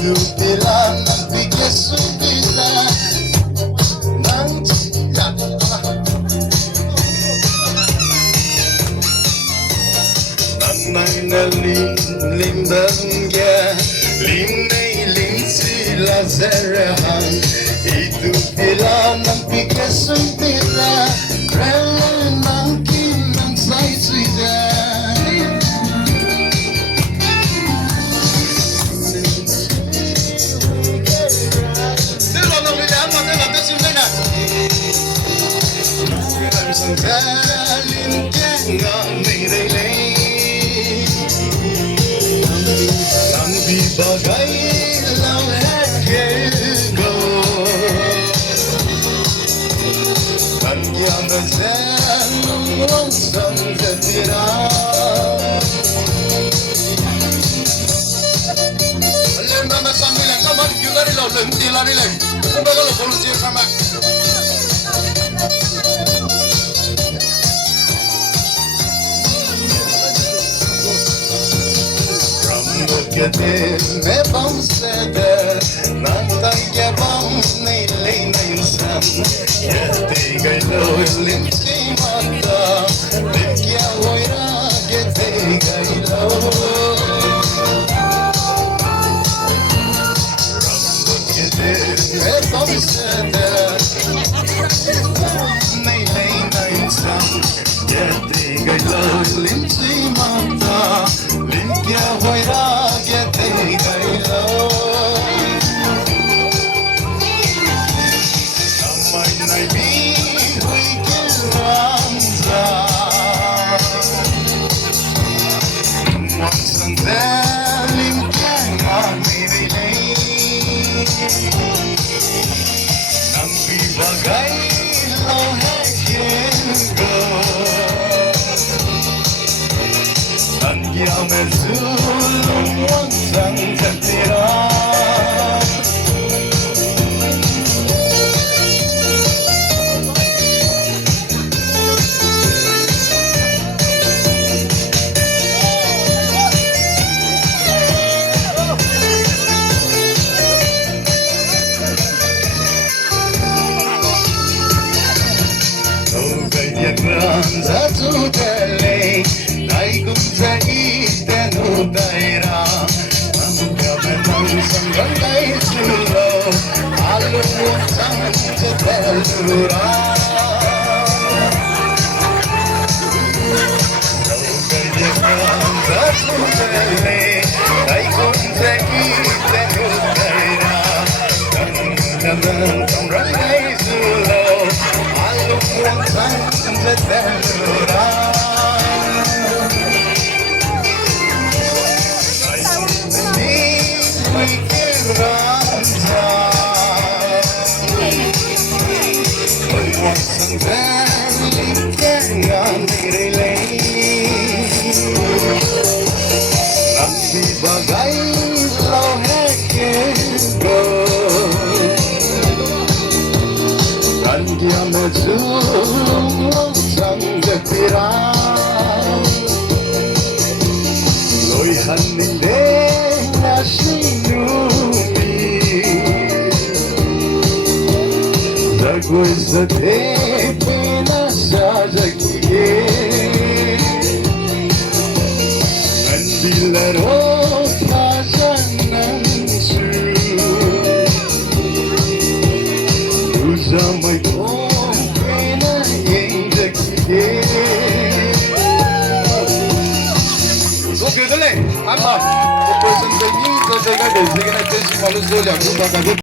Idupila ng biglas umpisa ng Nanangalimlimbanggya Linay-ling sila zarahan Idupila ng biglas umpisa Rela ng kinang say-suya Salim kaya may relay Ang bibagay lang hekego Kanyang nasan ng wansang katira Alam na nasangilan ka man yung narilaw lentila nila Kung baga lo solusyon sama Gade me bamsede Nantay yabam neyley neysem Yedi gaylo limsi manda Limkya oyra gede gaylo Gade me bamsede Neyley neysem Yedi gaylo limsi manda Limkya oyra Bagay lo hekego Angyang ezulong wansang katira Zatu tele, dai kum zai tenu daira, amga menang sanggal dai sulo, alu sang jetelura. Zatu tele, dai kum zai tenu daira, amga menang sanggal dai sulo, alu sang jetelura. Bagay lo hekego Kanya mezulong sang gepira Loy haninde nasinumi Zagoy sa tepe nasasagige Mandilaro Zamay ko pinahingdagigil Okay, dali! Amba! Person sa inyo, sa sige na, malusol yan.